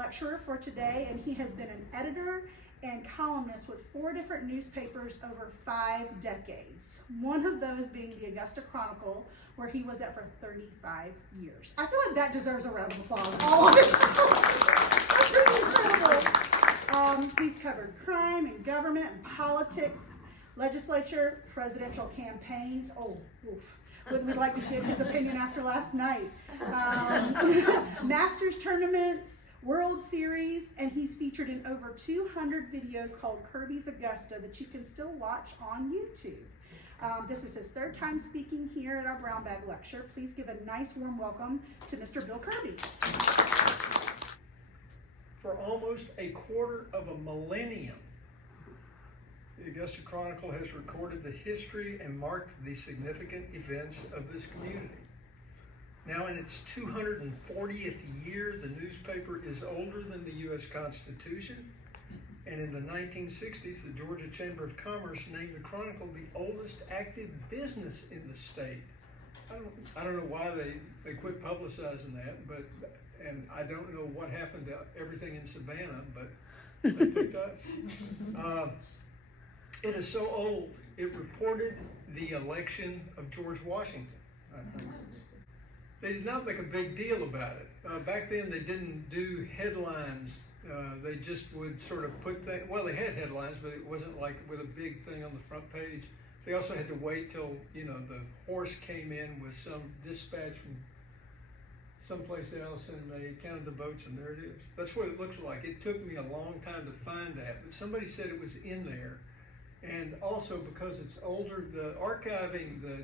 lecturer for today, and he has been an editor and columnist with 4 different newspapers over 5 decades. One of those being the Augusta Chronicle, where he was at for 35 years. I feel like that deserves a round of applause. All of it. That's really incredible. He's covered crime and government and politics, legislature, presidential campaigns. Oh, oof. Wouldn't we like to get his opinion after last night? Masters tournaments, World Series, and he's featured in over 200 videos called Kirby's Augusta that you can still watch on YouTube. This is his 3rd time speaking here at our Brown Bag Lecture. Please give a nice warm welcome to Mr. Bill Kirby. For almost a quarter of a millennium, the Augusta Chronicle has recorded the history and marked the significant events of this community. Now in its 240th year, the newspaper is older than the U.S. Constitution, and in the 1960s, the Georgia Chamber of Commerce named the Chronicle the oldest active business in the state. I don't know why they quit publicizing that, and I don't know what happened to everything in Savannah, but they picked us. It is so old, it reported the election of George Washington, I think. They did not make a big deal about it. Back then, they didn't do headlines. They just would sort of put things, well, they had headlines, but it wasn't like with a big thing on the front page. They also had to wait till, the horse came in with some dispatch from someplace else, and they counted the votes, and there it is. That's what it looks like. It took me a long time to find that, but somebody said it was in there. And also, because it's older, the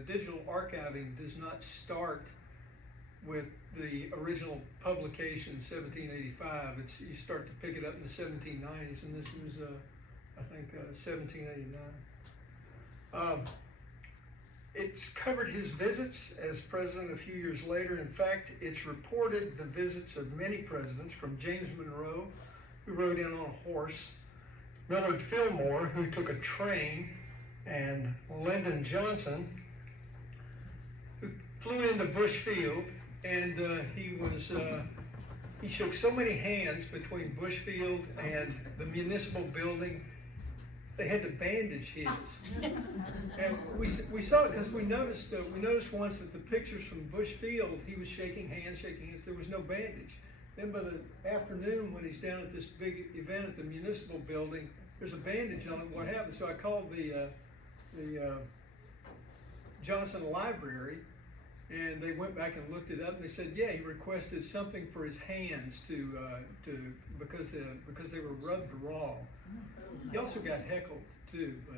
digital archiving does not start with the original publication, 1785. You start to pick it up in the 1790s, and this was, I think, 1789. It's covered his visits as president a few years later. In fact, it's reported the visits of many presidents, from James Monroe, who rode in on a horse, Millard Fillmore, who took a train, and Lyndon Johnson, who flew into Bush Field, and he shook so many hands between Bush Field and the municipal building, they had to bandage his. And we saw it because we noticed once that the pictures from Bush Field, he was shaking hands, there was no bandage. Then by the afternoon, when he's down at this big event at the municipal building, there's a bandage on it. What happened? So I called the Johnson Library, and they went back and looked it up, and they said, yeah, he requested something for his hands because they were rubbed raw. He also got heckled too, but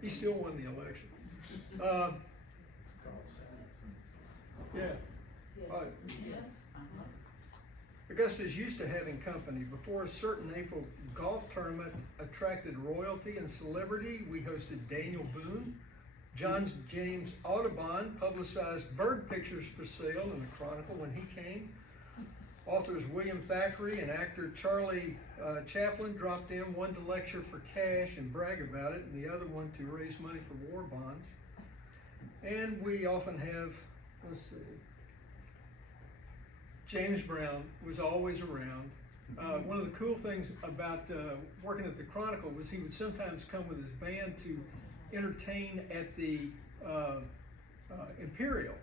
he still won the election. Yeah. Yes. Augusta is used to having company. Before a certain April golf tournament attracted royalty and celebrity, we hosted Daniel Boone. John James Audubon publicized bird pictures for sale in the Chronicle when he came. Authors William Thackeray and actor Charlie Chaplin dropped in, one to lecture for cash and brag about it, and the other one to raise money for war bonds. And we often have, let's see, James Brown was always around. One of the cool things about working at the Chronicle was he would sometimes come with his band to entertain at the Imperial.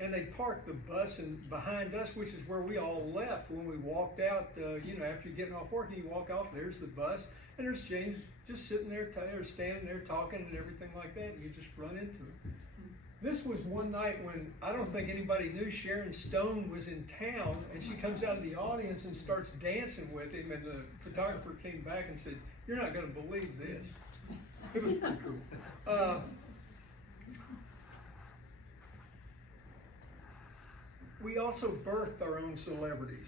And they'd park the bus behind us, which is where we all left when we walked out, after you're getting off work and you walk off, there's the bus, and there's James just sitting there, or standing there talking and everything like that, and you just run into him. This was one night when I don't think anybody knew Sharon Stone was in town, and she comes out of the audience and starts dancing with him, and the photographer came back and said, "You're not going to believe this." It was pretty cool. We also birthed our own celebrities.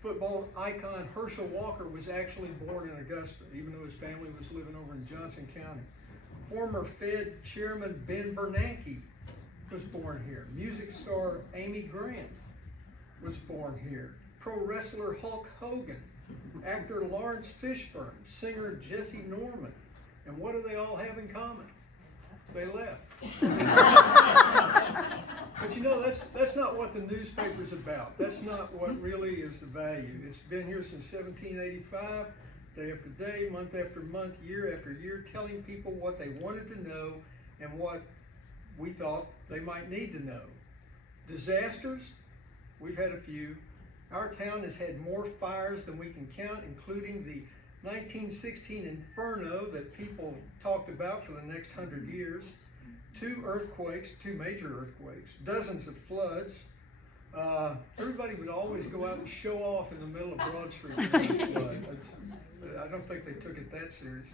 Football icon Herschel Walker was actually born in Augusta, even though his family was living over in Johnson County. Former Fed Chairman Ben Bernanke was born here. Music star Amy Grant was born here. Pro wrestler Hulk Hogan. Actor Lawrence Fishburne. Singer Jesse Norman. And what do they all have in common? They left. But that's not what the newspaper's about. That's not what really is the value. It's been here since 1785, day after day, month after month, year after year, telling people what they wanted to know and what we thought they might need to know. Disasters, we've had a few. Our town has had more fires than we can count, including the 1916 inferno that people talked about for the next 100 years. 2 earthquakes, 2 major earthquakes, dozens of floods. Everybody would always go out and show off in the middle of Broad Street. I don't think they took it that serious.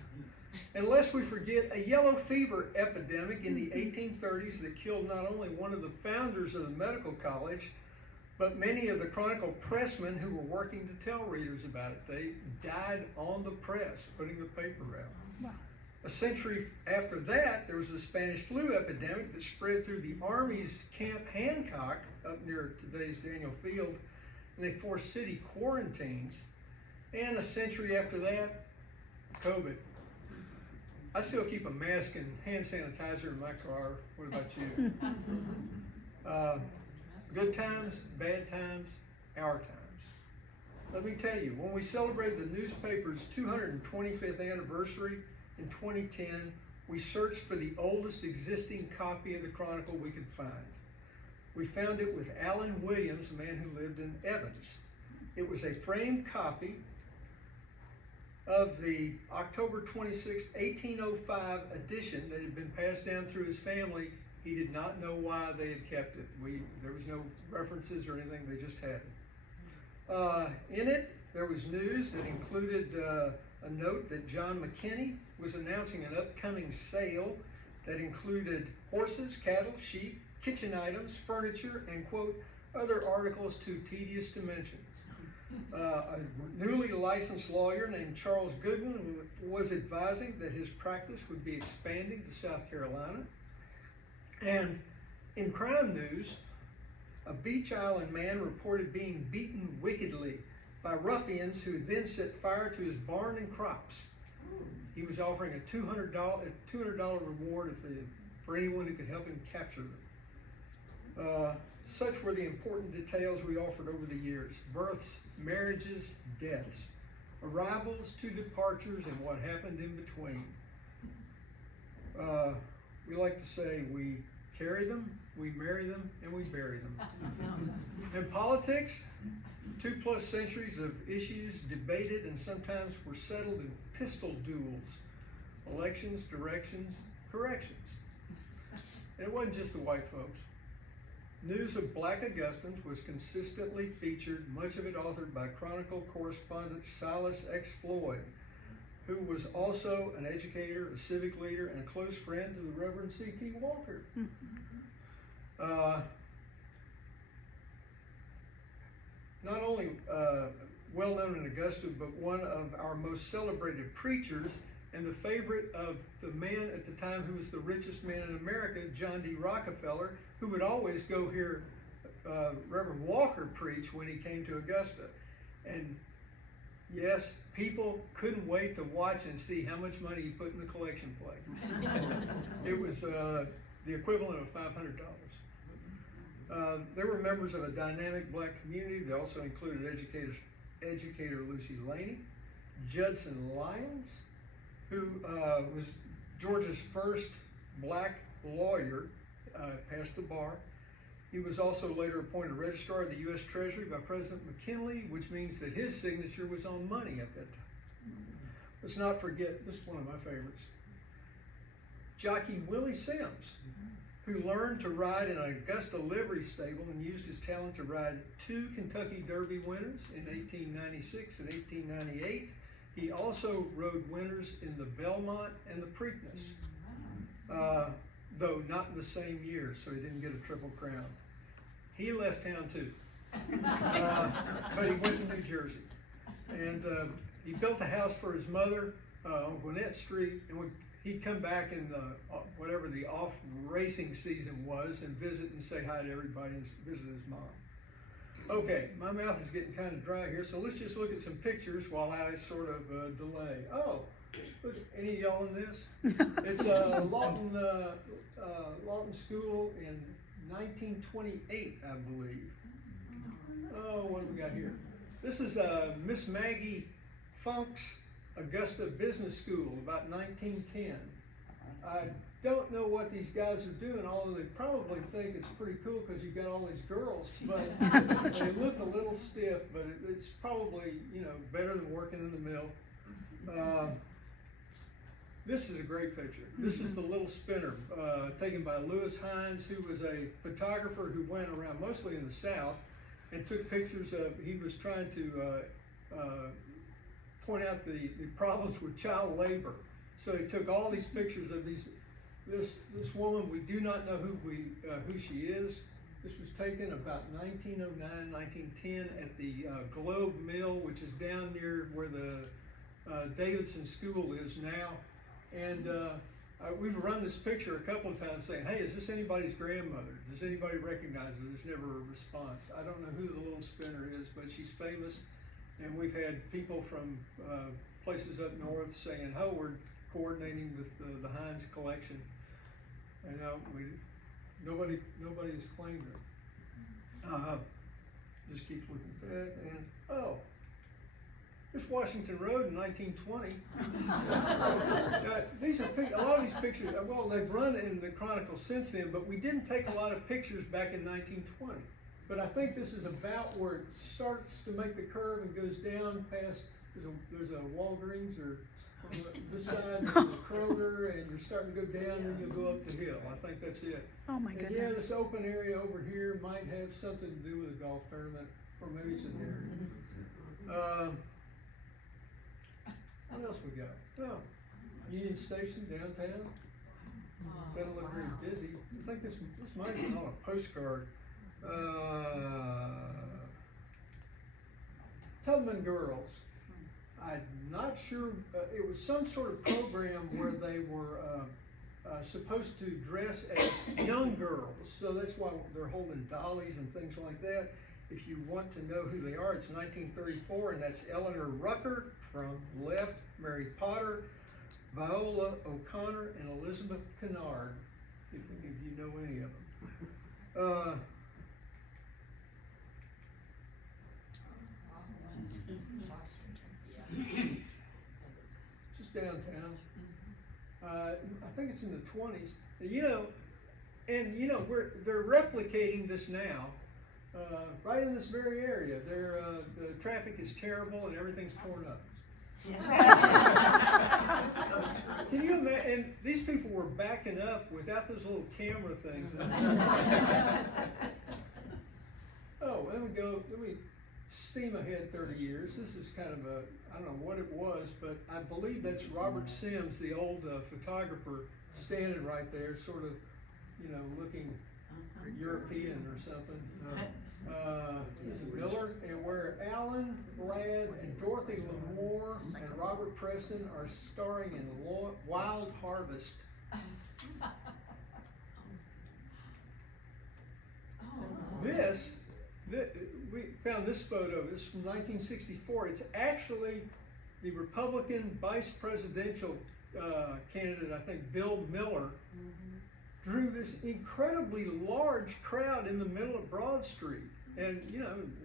Unless we forget a yellow fever epidemic in the 1830s that killed not only one of the founders of the medical college, but many of the Chronicle pressmen who were working to tell readers about it. They died on the press, putting the paper out. Wow. A century after that, there was the Spanish flu epidemic that spread through the Army's Camp Hancock up near today's Daniel Field, and they forced city quarantines. And a century after that, COVID. I still keep a mask and hand sanitizer in my car. What about you? Good times, bad times, our times. Let me tell you, when we celebrated the newspaper's 225th anniversary in 2010, we searched for the oldest existing copy of the Chronicle we could find. We found it with Allen Williams, a man who lived in Evans. It was a framed copy of the October 26, 1805 edition that had been passed down through his family. He did not know why they had kept it. There was no references or anything, they just had it. In it, there was news that included a note that John McKinney was announcing an upcoming sale that included horses, cattle, sheep, kitchen items, furniture, and, quote, other articles too tedious to mention. A newly licensed lawyer named Charles Goodwin was advising that his practice would be expanding to South Carolina. And in crime news, a Beach Island man reported being beaten wickedly by ruffians who then set fire to his barn and crops. He was offering a $200 reward for anyone who could help him capture them. Such were the important details we offered over the years: births, marriages, deaths, arrivals to departures, and what happened in between. We like to say we carry them, we marry them, and we bury them. In politics, 2+ centuries of issues debated and sometimes were settled in pistol duels, elections, directions, corrections. And it wasn't just the white folks. News of Black Augustans was consistently featured, much of it authored by Chronicle correspondent Silas X. Floyd, who was also an educator, a civic leader, and a close friend to the Reverend C.T. Walker. Not only well known in Augusta, but one of our most celebrated preachers and the favorite of the man at the time who was the richest man in America, John D. Rockefeller, who would always go hear Reverend Walker preach when he came to Augusta. And yes, people couldn't wait to watch and see how much money he put in the collection plate. It was the equivalent of $500. They were members of a dynamic black community. They also included educator Lucy Laney, Judson Lyons, who was Georgia's first black lawyer, passed the bar. He was also later appointed registrar of the U.S. Treasury by President McKinley, which means that his signature was on money at that time. Let's not forget, this is one of my favorites, jockey Willie Sims, who learned to ride in an Augusta livery stable and used his talent to ride 2 Kentucky Derby winners in 1896 and 1898. He also rode winners in the Belmont and the Preakness, though not in the same year, so he didn't get a triple crown. He left town too, but he went to New Jersey, and he built a house for his mother on Gwinnett Street, and he'd come back in whatever the off racing season was and visit and say hi to everybody and visit his mom. Okay, my mouth is getting kind of dry here, so let's just look at some pictures while I sort of delay. Oh, Any of y'all in this? It's Lawton School in 1928, I believe. Oh, what do we got here? This is Miss Maggie Funk's Augusta Business School, about 1910. I don't know what these guys are doing, although they probably think it's pretty cool because you've got all these girls, but they look a little stiff, but it's probably, you know, better than working in the mill. This is a great picture. This is the Little Spinner, taken by Lewis Hines, who was a photographer who went around mostly in the South and took pictures of, he was trying to point out the problems with child labor. So he took all these pictures of this woman. We do not know who she is. This was taken about 1909, 1910 at the Globe Mill, which is down near where the Davidson School is now. And we've run this picture a couple of times saying, hey, is this anybody's grandmother? Does anybody recognize her? There's never a response. I don't know who the Little Spinner is, but she's famous. And we've had people from places up north saying, oh, we're coordinating with the Hines collection. And nobody's claimed her. Just keep looking at that, and oh, there's Washington Road in 1920. These are a lot of these pictures. Well, they've run in the Chronicle since then, but we didn't take a lot of pictures back in 1920. But I think this is about where it starts to make the curve and goes down past. There's a Walgreens, or on this side there's a Kroger, and you're starting to go down, and you'll go up the hill. I think that's it. Oh my goodness. And yeah, this open area over here might have something to do with a golf tournament, or maybe it's an area. What else we got? Well, Union Station downtown. Doesn't look very busy. I think this might have been on a postcard. Tubman Girls. I'm not sure. It was some sort of program where they were supposed to dress as young girls. So that's why they're holding dollies and things like that. If you want to know who they are, it's 1934, and that's Eleanor Rucker from left, Mary Potter, Viola O'Connor, and Elizabeth Kennard, if any of you know any of them. Just downtown. I think it's in the 20s. They're replicating this now. Right in this very area. The traffic is terrible and everything's torn up. Can you imagine? And these people were backing up without those little camera things. Oh, then we steam ahead 30 years. This is kind of I don't know what it was, but I believe that's Robert Sims, the old photographer, standing right there, sort of, looking European or something. Is it Miller? And where Alan, Brad, and Dorothy L'Amour and Robert Preston are starring in Wild Harvest. We found this photo. This is from 1964. It's actually the Republican vice presidential candidate, I think Bill Miller, drew this incredibly large crowd in the middle of Broad Street. And,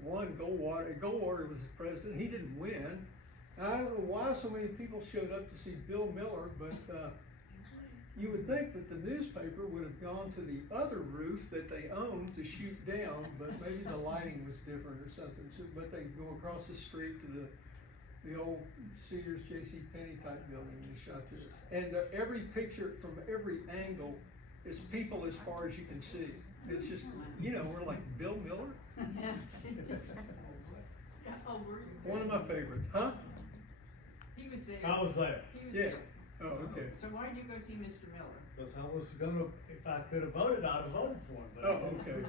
won Goldwater. Goldwater was the president. He didn't win. And I don't know why so many people showed up to see Bill Miller, but you would think that the newspaper would have gone to the other roof that they owned to shoot down, but maybe the lighting was different or something. So, but they go across the street to the old Sears J.C. Penney type building and shot this. And every picture from every angle is people as far as you can see. It's just, we're like, Bill Miller? One of my favorites, huh? He was there. I was there. He was Yeah. there. Oh, okay. So why did you go see Mr. Miller? Because I was gonna, if I could have voted, I'd have voted for him. But Oh, okay.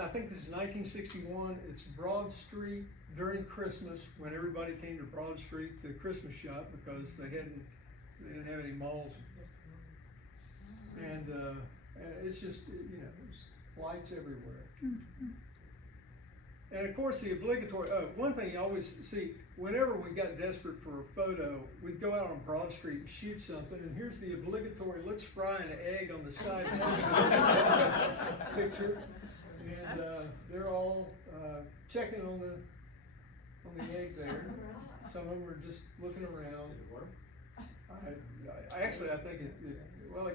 I think this is 1961. It's Broad Street during Christmas, when everybody came to Broad Street to Christmas shop because they didn't have any malls. And it's just, there's lights everywhere. And of course, the obligatory, one thing you always see, whenever we got desperate for a photo, we'd go out on Broad Street and shoot something, and here's the obligatory, let's fry an egg on the side picture. And they're all checking on the egg there. Some of them are just looking around. I actually, I think it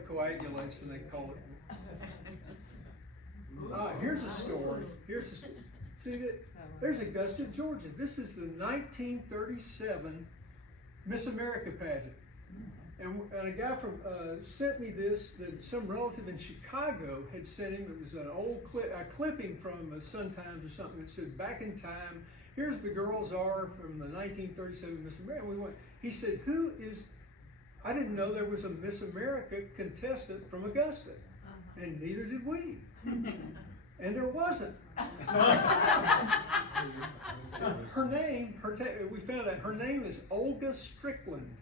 coagulates, and they call it. Here's a story. See that? There's Augusta, Georgia. This is the 1937 Miss America pageant. And a guy from sent me this that some relative in Chicago had sent him. It was an old clipping from Sun Times or something that said, "Back in time, here's the girls are from the 1937 Miss America." And we went. He said, "Who is?" I didn't know there was a Miss America contestant from Augusta, and neither did we. And there wasn't. Her name, we found out her name is Olga Strickland.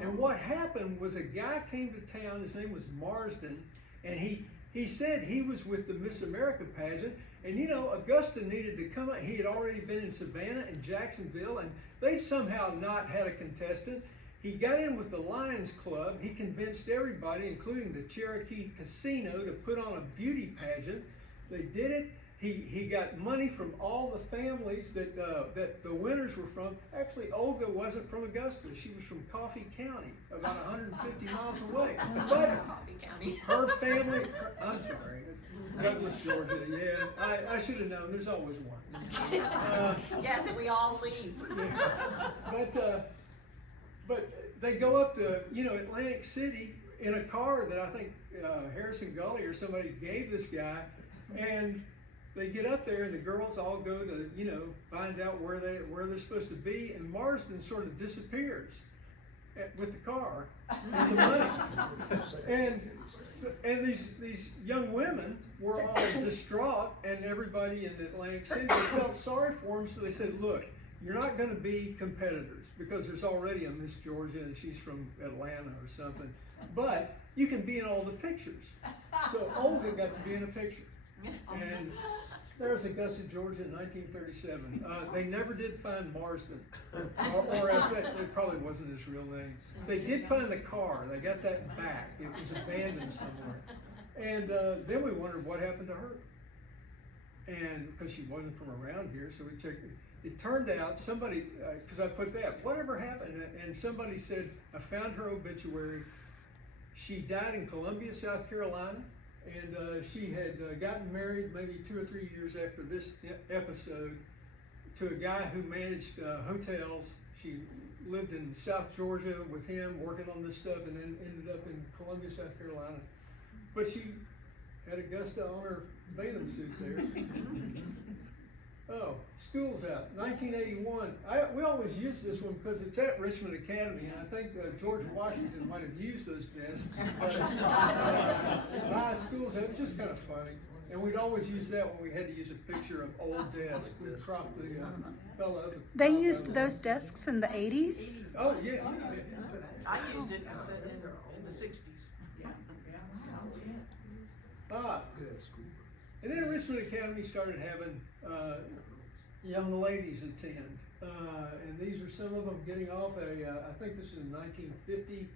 And what happened was a guy came to town, his name was Marsden, and he said he was with the Miss America pageant, and you know, Augusta needed to come out. He had already been in Savannah and Jacksonville, and they somehow not had a contestant. He got in with the Lions Club. He convinced everybody, including the Cherokee Casino, to put on a beauty pageant. They did it. He got money from all the families that the winners were from. Actually, Olga wasn't from Augusta. She was from Coffee County, about 150 miles away. But her family, I'm sorry, Douglas, Georgia, yeah. I should have known. There's always one. Yes, we all leave. Yeah. But they go up to, Atlantic City in a car that I think Harrison Gully or somebody gave this guy, and they get up there and the girls all go to, find out where they're supposed to be, and Marsden sort of disappears with the car and the money. And these young women were all distraught, and everybody in Atlantic City felt sorry for them, so they said, "Look, you're not going to be competitors because there's already a Miss Georgia and she's from Atlanta or something, but you can be in all the pictures." So Olga got to be in a picture. And there's Augusta, Georgia in 1937. They never did find Marsden, or as it probably wasn't his real name. They did find the car. They got that back. It was abandoned somewhere. And then we wondered what happened to her. And because she wasn't from around here, so we checked. It turned out somebody, because I put that, whatever happened, and somebody said, I found her obituary. She died in Columbia, South Carolina, and she had gotten married maybe 2 or 3 years after this episode to a guy who managed hotels. She lived in South Georgia with him, working on this stuff, and then ended up in Columbia, South Carolina. But she had Augusta on her bathing suit there. Oh, school's out, 1981. We always use this one because it's at Richmond Academy, and I think George Washington might have used those desks. But school's out, it's just kind of funny. And we'd always use that when we had to use a picture of old desks. We'd crop the fellow up. They used those desks in the 80s? Oh, yeah. I used it in the 60s. And then Richmond Academy started having young ladies attend. And these are some of them getting off I think this is in 1950,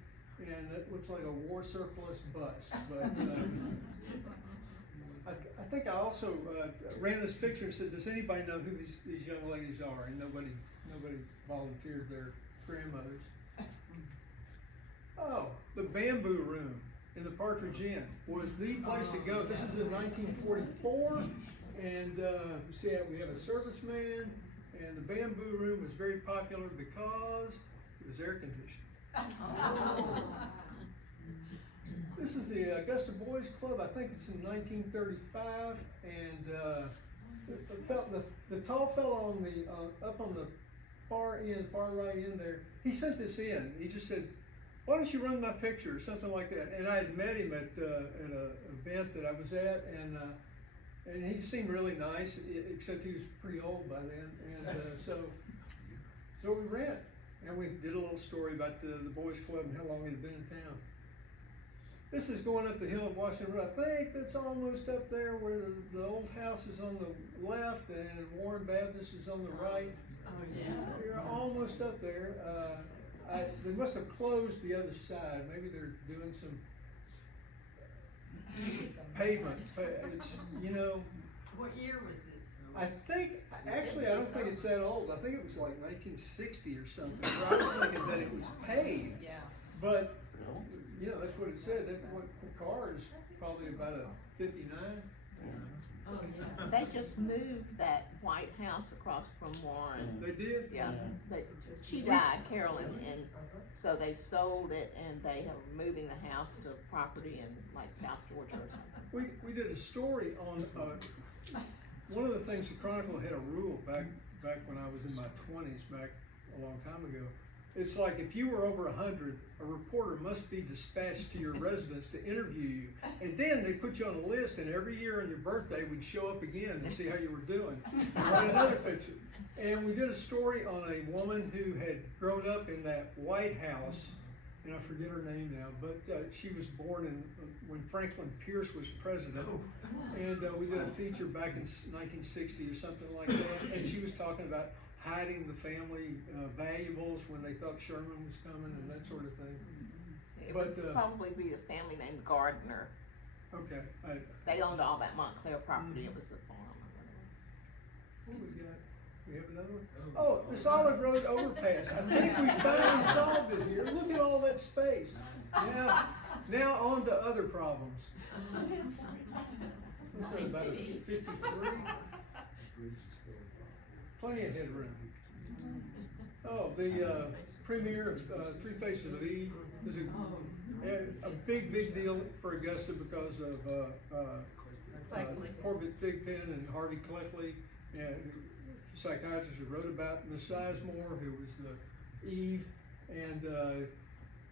and it looks like a war surplus bus. But I think I also ran this picture and said, does anybody know who these young ladies are? And nobody volunteered their grandmothers. Oh, the Bamboo Room in the Partridge Inn was the place to go. This is in 1944, and you see we have a serviceman, and the Bamboo Room was very popular because it was air conditioned. This is the Augusta Boys Club. I think it's in 1935, and the tall fellow up on the far right end there, he sent this in. He just said, why don't you run my picture or something like that? And I had met him at an event that I was at, and he seemed really nice, except he was pretty old by then. And so we ran, and we did a little story about the boys club and how long it had been in town. This is going up the hill of Washington Road. I think it's almost up there where the old house is on the left and Warren Baptist is on the right. Oh, yeah. You're almost up there. They must have closed the other side. Maybe they're doing some pavement. It's, you know, What year was this? I think, actually, I don't think it's that old. I think it was like 1960 or something. So I was thinking that it was paved. Yeah. But, you know, that's what it said. That's what the car is probably about a 59. Oh, yeah. They just moved that White House across from Warren. They did? Yeah, she died, Carolyn, and so they sold it and they are moving the house to property in like South Georgia or something. We did a story on, one of the things the Chronicle had a rule back when I was in my 20s, back a long time ago. It's like if you were over 100, a reporter must be dispatched to your residence to interview you. And then they put you on a list, and every year on your birthday we'd show up again and see how you were doing. And write another picture. And we did a story on a woman who had grown up in that White House, and I forget her name now, but she was born when Franklin Pierce was president. And we did a feature back in 1960 or something like that. And she was talking about hiding the family valuables when they thought Sherman was coming and that sort of thing. It But, would probably be a family named Gardner. Okay. They owned all that Montclair property, it was a farm. What we got? We have another one? Oh, the Solid Road overpass. I think we finally solved it here. Look at all that space. Now on to other problems. This is about a 53. Plenty of headroom. Oh, the premiere of Three Faces of Eve is a big deal for Augusta because of Corbett Thigpen and Harvey Cleckley, and psychiatrist who wrote about Miss Sizemore, who was the Eve. And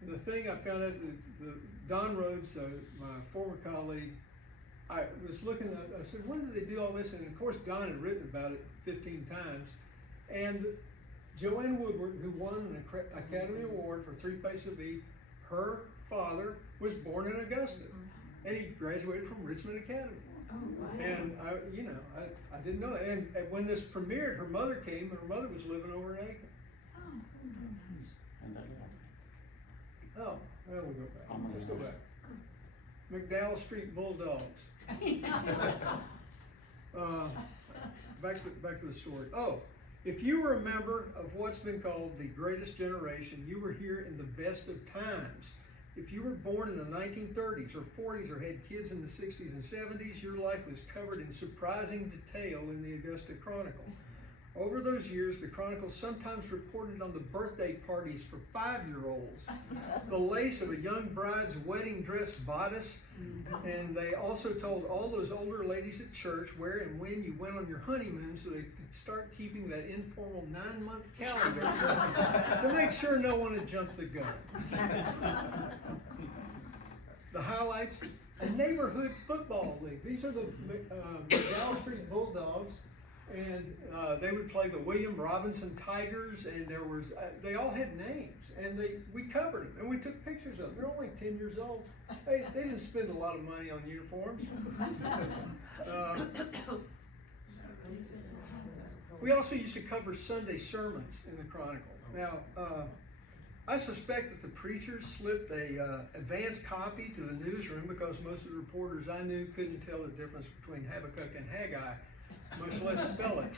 the thing I found out, Don Rhodes, my former colleague, I was looking at, I said, when did they do all this? And of course, Don had written about it 15 times. And Joanne Woodward, who won an Academy Award for Three Faces of Eve, her father was born in Augusta. And he graduated from Richmond Academy. Oh, wow. And I didn't know that. And when this premiered, her mother came, and her mother was living over in Aiken. Oh, well, we'll go back. Let's go back. McDowell Street Bulldogs. Back to the story. Oh, if you were a member of what's been called the greatest generation, you were here in the best of times. If you were born in the 1930s or 40s or had kids in the 60s and 70s, your life was covered in surprising detail in the Augusta Chronicle. Over those years, the Chronicle sometimes reported on the birthday parties for 5-year-olds, the lace of a young bride's wedding dress bodice, and they also told all those older ladies at church where and when you went on your honeymoon so they could start keeping that informal 9-month calendar to make sure no one had jumped the gun. The highlights, a neighborhood football league. These are the McDowell Street Bulldogs. And they would play the William Robinson Tigers, and there was they all had names, and we covered them, and we took pictures of them. They're only 10 years old. They didn't spend a lot of money on uniforms. We also used to cover Sunday sermons in the Chronicle. Now, I suspect that the preachers slipped a advanced copy to the newsroom because most of the reporters I knew couldn't tell the difference between Habakkuk and Haggai, much less spell it.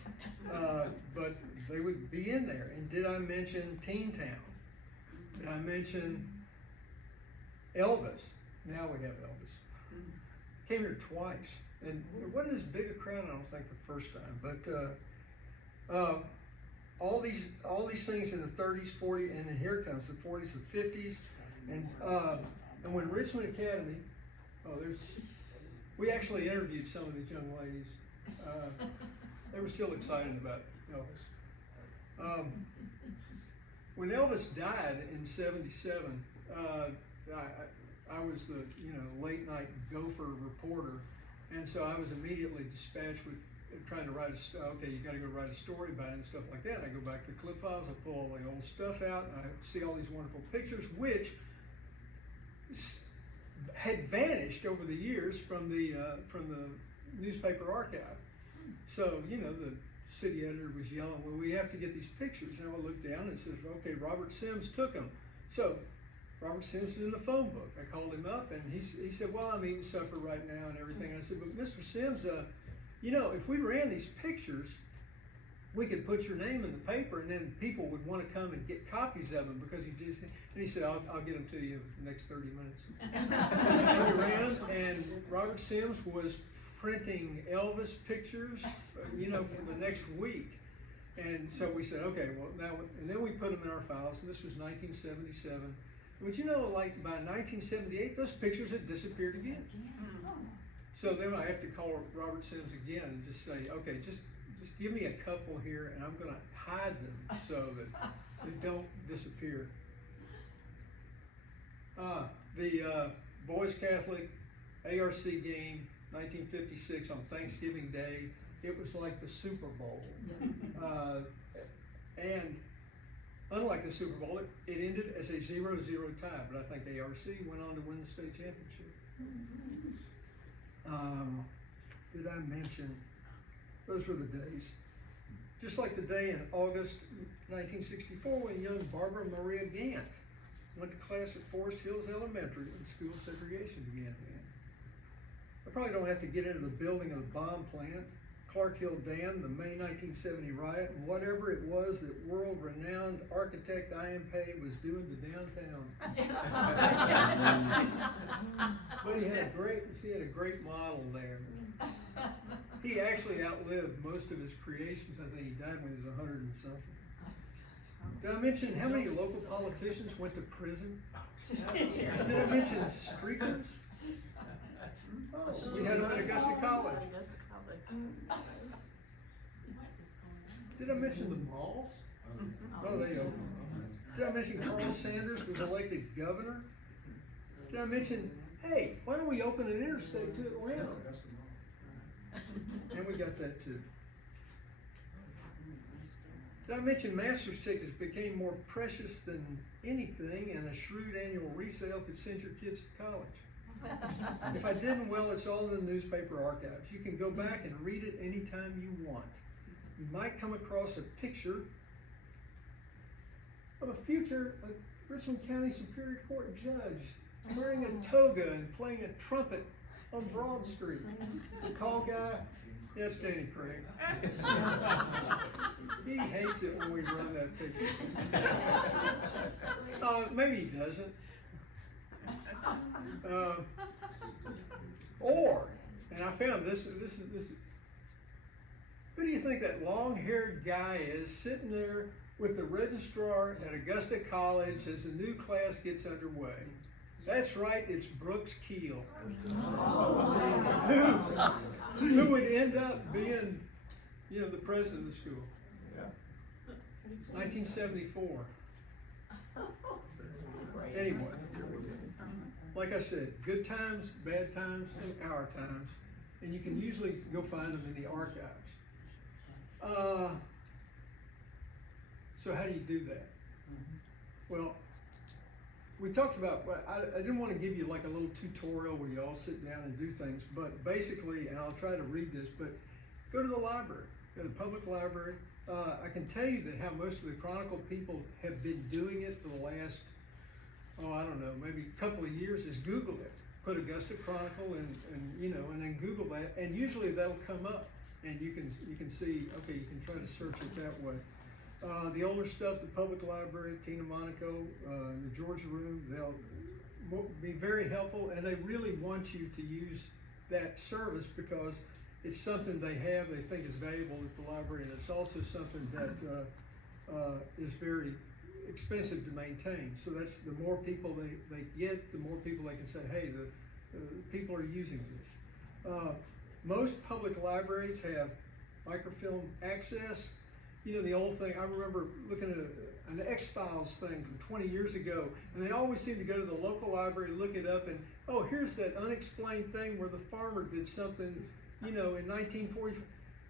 But they would be in there. And did I mention Teen Town? Did I mention Elvis? Now we have Elvis. Came here twice. And it wasn't as big a crowd, I don't think, the first time. But all these things in the 30s, 40s, and then here it comes, the 40s and 50s. And when Richmond Academy, we actually interviewed some of these young ladies. They were still excited about Elvis. When Elvis died in '77, I was the late night gopher reporter, and so I was immediately dispatched with trying to write okay, you got to go write a story about it and stuff like that. And I go back to the clip files, I pull all the old stuff out, and I see all these wonderful pictures, which had vanished over the years from the newspaper archive. So, you know, the city editor was yelling, well, we have to get these pictures. And I looked down and says, okay, Robert Sims took them. So Robert Sims is in the phone book. I called him up and he said, well, I'm eating supper right now and everything. I said, but Mr. Sims, you know, if we ran these pictures, we could put your name in the paper and then people would want to come and get copies of them because you just, and he said, I'll get them to you in the next 30 minutes. And we ran and Robert Sims was printing Elvis pictures, you know, for the next week. And so we said, okay, well now, and then we put them in our files. So this was 1977. But you know, like by 1978, those pictures had disappeared again. So then I have to call Robert Sims again and just say, okay, just give me a couple here and I'm gonna hide them so that they don't disappear. The Boys Catholic ARC game, 1956 on Thanksgiving Day. It was like the Super Bowl. And unlike the Super Bowl, it ended as a 0-0 tie, but I think ARC went on to win the state championship. Did I mention, those were the days. Just like the day in August 1964 when young Barbara Maria Gant went to class at Forest Hills Elementary and school segregation began then. I probably don't have to get into the building of the bomb plant, Clark Hill Dam, the May 1970 riot, and whatever it was that world-renowned architect I.M. Pei was doing to downtown. But he had a great model there. He actually outlived most of his creations. I think he died when he was 100 and something. Did I mention how many local politicians went to prison? Did I mention streakers? Oh, we had them at Augusta College. Did I mention the malls? Oh, there you go. Did I mention Carl Sanders was elected governor? Did I mention, hey, why don't we open an interstate to Atlanta? And we got that too. Did I mention master's tickets became more precious than anything and a shrewd annual resale could send your kids to college? If I didn't, well, it's all in the newspaper archives. You can go back and read it anytime you want. You might come across a picture of a future Richland County Superior Court judge wearing a toga and playing a trumpet on Broad Street. The call guy, yes, Danny Craig. He hates it when we run that picture. Maybe he doesn't. And I found this. Who do you think that long-haired guy is sitting there with the registrar at Augusta College as the new class gets underway? That's right, it's Brooks Keel. Who would end up being, you know, the president of the school. 1974. Anyway, like I said, good times, bad times, and our times. And you can usually go find them in the archives. So how do you do that? Well, we talked about, I didn't want to give you like a little tutorial where you all sit down and do things, but basically, and I'll try to read this, but go to the library, go to the public library. I can tell you that how most of the Chronicle people have been doing it for the last, I don't know, maybe a couple of years is Google it. Put Augusta Chronicle and then Google that, and usually that'll come up, and you can see, okay, you can try to search it that way. The older stuff, the public library, Tina Monaco, the Georgia Room, they'll be very helpful, and they really want you to use that service because it's something they think is valuable at the library, and it's also something that is very expensive to maintain. So that's the more people they get, the more people they can say, hey, the people are using this. Most public libraries have microfilm access. You know, the old thing, I remember looking at an X-Files thing from 20 years ago, and they always seem to go to the local library, look it up, and, oh, here's that unexplained thing where the farmer did something, in 1940.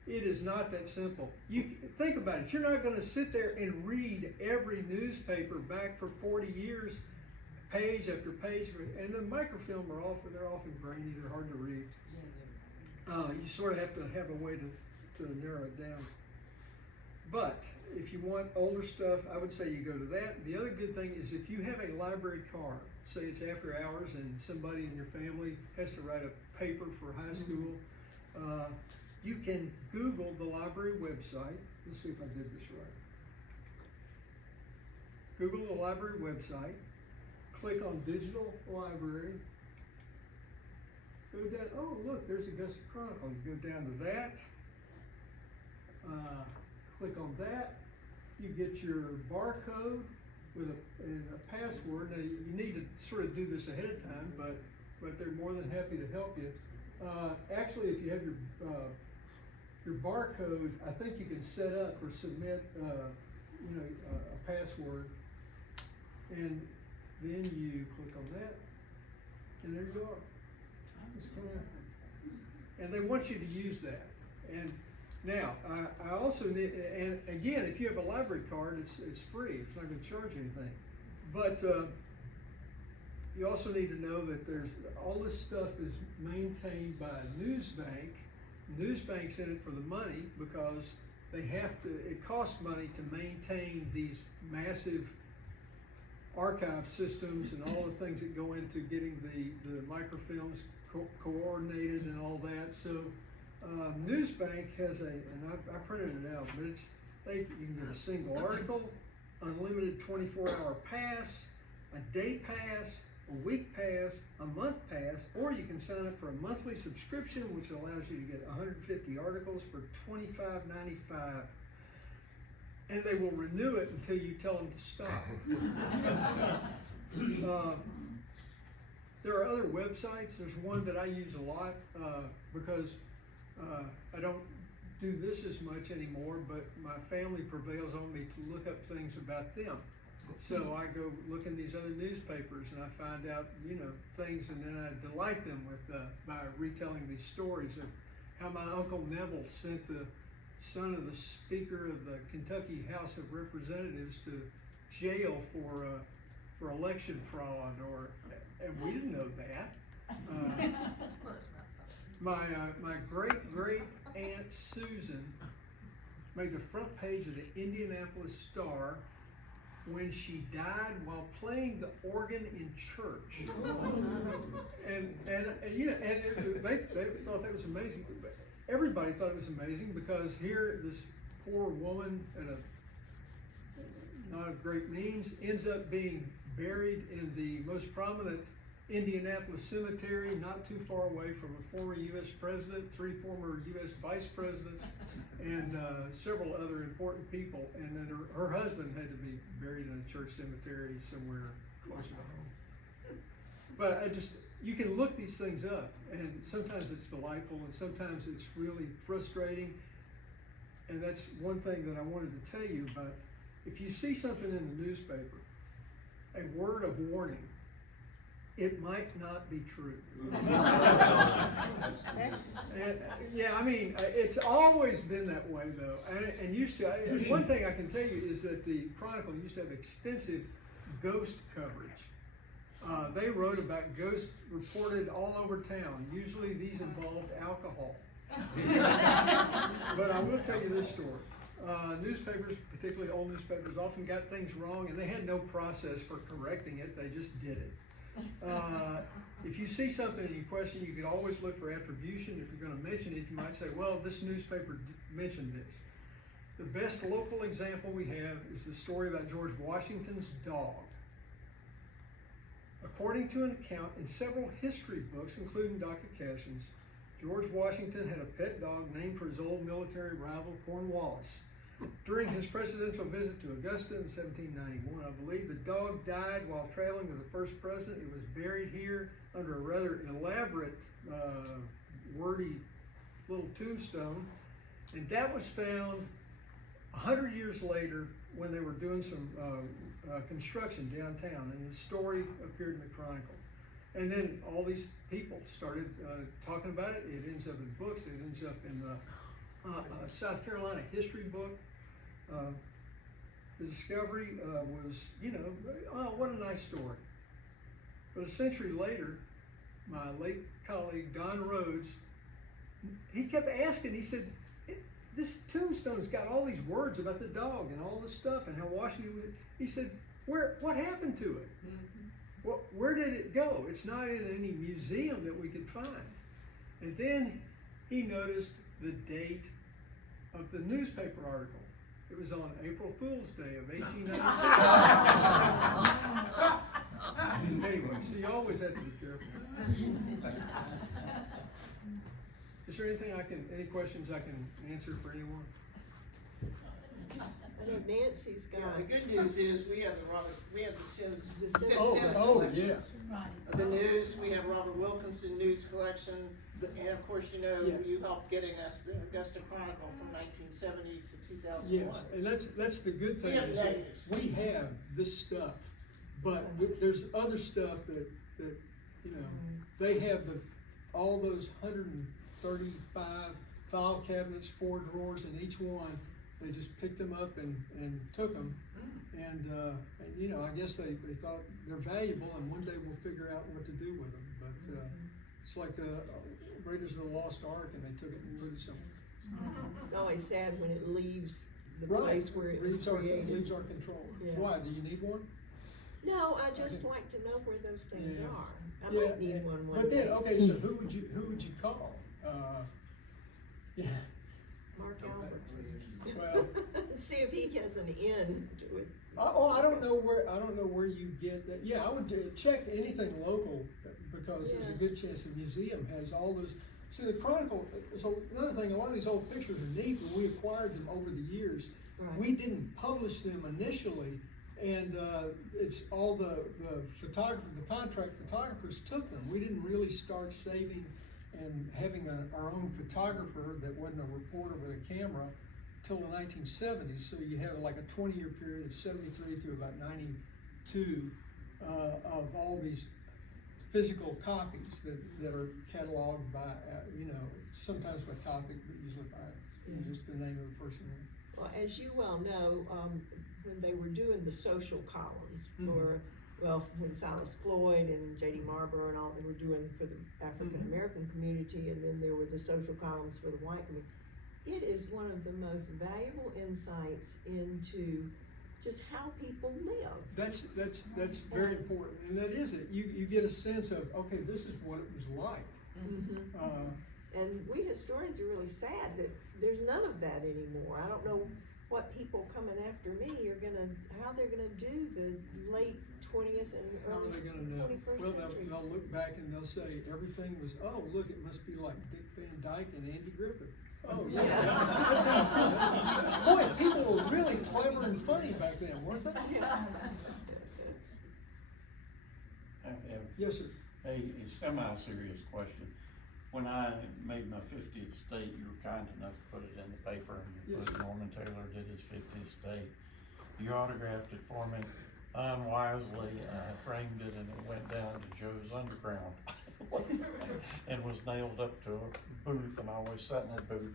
It is not that simple. You think about it. You're not going to sit there and read every newspaper back for 40 years page after page, and the microfilm they're often grainy, they're hard to read. You sort of have to have a way to narrow it down. But if you want older stuff, I would say you go to that. The other good thing is if you have a library card, say it's after hours and somebody in your family has to write a paper for high school, you can Google the library website. Let's see if I did this right. Google the library website, click on digital library, go down, oh look, there's Augusta Chronicle. You go down to that, click on that, you get your barcode with a password. Now you need to sort of do this ahead of time, but they're more than happy to help you. Actually, if you have your barcode, I think you can set up or submit a password, and then you click on that, and there you are. And they want you to use that. And now, I also need, and again, if you have a library card, it's free. It's not going to charge you anything. But you also need to know that all this stuff is maintained by a news bank. News bank's in it for the money because it costs money to maintain these massive archive systems and all the things that go into getting the microfilms coordinated and all that. So Newsbank has and I printed it out, but you can get a single article, unlimited 24-hour pass, a day pass, a week pass, a month pass, or you can sign up for a monthly subscription, which allows you to get 150 articles for $25.95. And they will renew it until you tell them to stop. There are other websites. There's one that I use a lot because I don't do this as much anymore, but my family prevails on me to look up things about them. So I go look in these other newspapers and I find out, things, and then I delight them by retelling these stories of how my Uncle Neville sent the son of the Speaker of the Kentucky House of Representatives to jail for election fraud, and we didn't know that. My great aunt Susan made the front page of the Indianapolis Star when she died while playing the organ in church. And they thought that was amazing. Everybody thought it was amazing because here this poor woman not of great means ends up being buried in the most prominent Indianapolis cemetery, not too far away from a former U.S. president, 3 former U.S. vice presidents, and several other important people. And then her husband had to be buried in a church cemetery somewhere closer to home. But you can look these things up, and sometimes it's delightful, and sometimes it's really frustrating. And that's one thing that I wanted to tell you about. If you see something in the newspaper, a word of warning, it might not be true. It's always been that way though. And used to, one thing I can tell you is that the Chronicle used to have extensive ghost coverage. They wrote about ghosts reported all over town. Usually these involved alcohol. But I will tell you this story. Newspapers, particularly old newspapers, often got things wrong and they had no process for correcting it. They just did it. If you see something and you question, you can always look for attribution. If you're going to mention it, you might say, well, this newspaper mentioned this. The best local example we have is the story about George Washington's dog. According to an account in several history books, including Dr. Cashin's, George Washington had a pet dog named for his old military rival, Cornwallis. During his presidential visit to Augusta in 1791, I believe the dog died while traveling with the first president. It was buried here under a rather elaborate, wordy little tombstone. And that was found 100 years later when they were doing some construction downtown, and the story appeared in the Chronicle. And then all these people started talking about it. It ends up in books. It ends up in the South Carolina history book. The discovery was, oh, what a nice story. But a century later, my late colleague Don Rhodes, he kept asking, he said, this tombstone's got all these words about the dog and all this stuff and how Washington, he said, what happened to it? Where did it go? It's not in any museum that we could find. And then he noticed the date of the newspaper article. It was on April Fool's Day of 1892. Anyway, so you always have to be careful. Is there anything any questions I can answer for anyone? I know Nancy's got. Yeah, the good news is we have the Sims, The Fifth Sims. Sims Oh, collection. yeah. Of the news, we have Robert Wilkinson News Collection, and of course, you know, Yeah. you helped getting us the Augusta Chronicle from 1970 to 2001. Yes, and that's the good thing, We have is that negatives. we have this stuff, but there's other stuff that, you know, they have all those 135 file cabinets, 4 drawers in each one. They just picked them up and took them, and you know, I guess they thought they're valuable, and one day we'll figure out what to do with them. But it's like the Raiders of the Lost Ark, and they took it and moved it somewhere. It's always sad when it leaves the Right. place where it was Leaves created. our control. Yeah. Why? Do you need one? No, I just like to know where those things Yeah. are. I might need one But day. then, okay, so who would you call? Yeah. Mark Albert. Well, See if he has an in to it. I don't know where you get that. Yeah, I would check anything local, because there's a Yeah. good chance the museum has all those. See, the Chronicle, so another thing, a lot of these old pictures are neat, but we acquired them over the years. Right. We didn't publish them initially, and it's all the contract photographers took them. We didn't really start saving and having our own photographer that wasn't a reporter with a camera till the 1970s. So you have like a 20-year period of 73 through about 92 of all these physical copies that are cataloged by, you know, sometimes by topic, but usually by just the name of the person. Well, as you well know, when they were doing the social columns Mhm. for, when Silas Floyd and J.D. Marber and all, they were doing for the African American community, and then there were the social columns for the white community. It is one of the most valuable insights into just how people live. That's very important, and that is it. You get a sense of, okay, this is what it was like. And we historians are really sad that there's none of that anymore. I don't know what people coming after me how they're gonna do the late 20th and How are early they gonna know? 21st Well, century. they'll look back and they'll say everything was, oh, look, it must be like Dick Van Dyke and Andy Griffith. Oh, yeah. Boy, people were really clever and funny back then, weren't they? Yes, sir. A semi-serious question. When I made my 50th state, you were kind enough to put it in the paper, and you Yes. put Norman Taylor did his 50th state. You autographed it for me. Unwisely, I framed it, and it went down to Joe's Underground and was nailed up to a booth, and I always sat in that booth.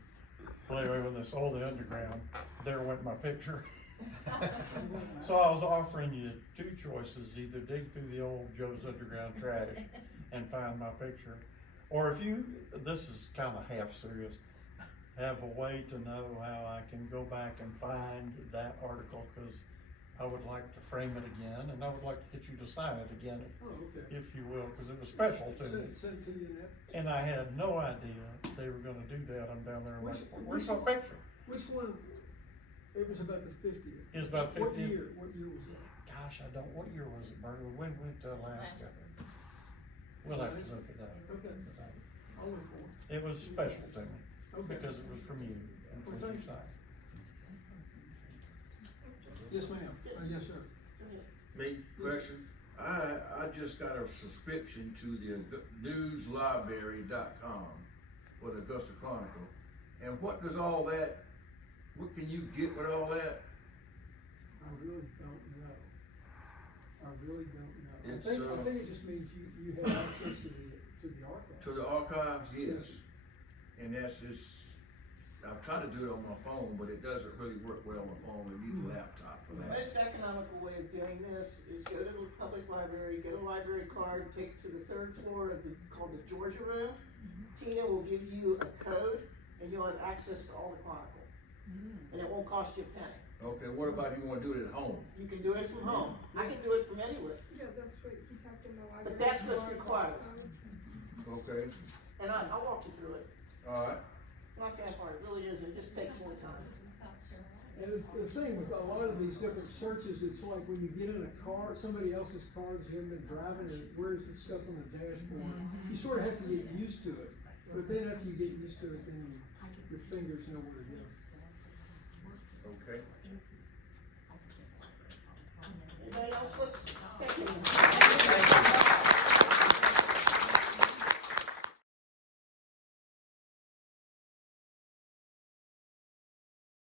Well, anyway, when they sold the Underground, there went my picture. So I was offering you 2 choices: either dig through the old Joe's Underground trash and find my picture, or if you, this is kind of half serious, have a way to know how I can go back and find that article, because I would like to frame it again, and I would like to get you to sign it again, Oh, okay. if you will, because it was special to me. Send it to you now. And I had no idea they were gonna do that. I'm down there, like, where's my picture? Which one? It was about the 50th. It was about What 50th. year? What year was that? Gosh, what year was it, Murder? When we went to Alaska? We'll have to look it up. Okay. I'll look for it. It was special to me, Okay. because it was from you, and Well, from your thank you. side. Yes, ma'am. Yes, sir. Me, question. I just got a subscription to the newslibrary.com for the Augusta Chronicle. And what does all that, what can you get with all that? I really don't know. I really don't know. I It's, think it just means you have access to the archive. To the archives, yes. And that's just, I've tried to do it on my phone, but it doesn't really work well on the phone, we need a laptop for The that. most economical way of doing this is go to the public library, get a library card, take it to the third floor of the, called the Georgia Room. Tina will give you a code, and you'll have access to all the Chronicle. And it won't cost you a penny. Okay, what about if you wanna do it at home? You can do it from home. I can do it from anywhere, Yeah, that's what he talked in the library. but that's what's required. Okay, And I'll walk you through it. alright, Not that hard, it really isn't, it just takes more time. And the thing with a lot of these different searches, it's like when you get in a car, somebody else's car that you haven't been driving, and where's the stuff on the dashboard? You sort of have to get used to it, but then after you get used to it, then your fingers know where to go. okay.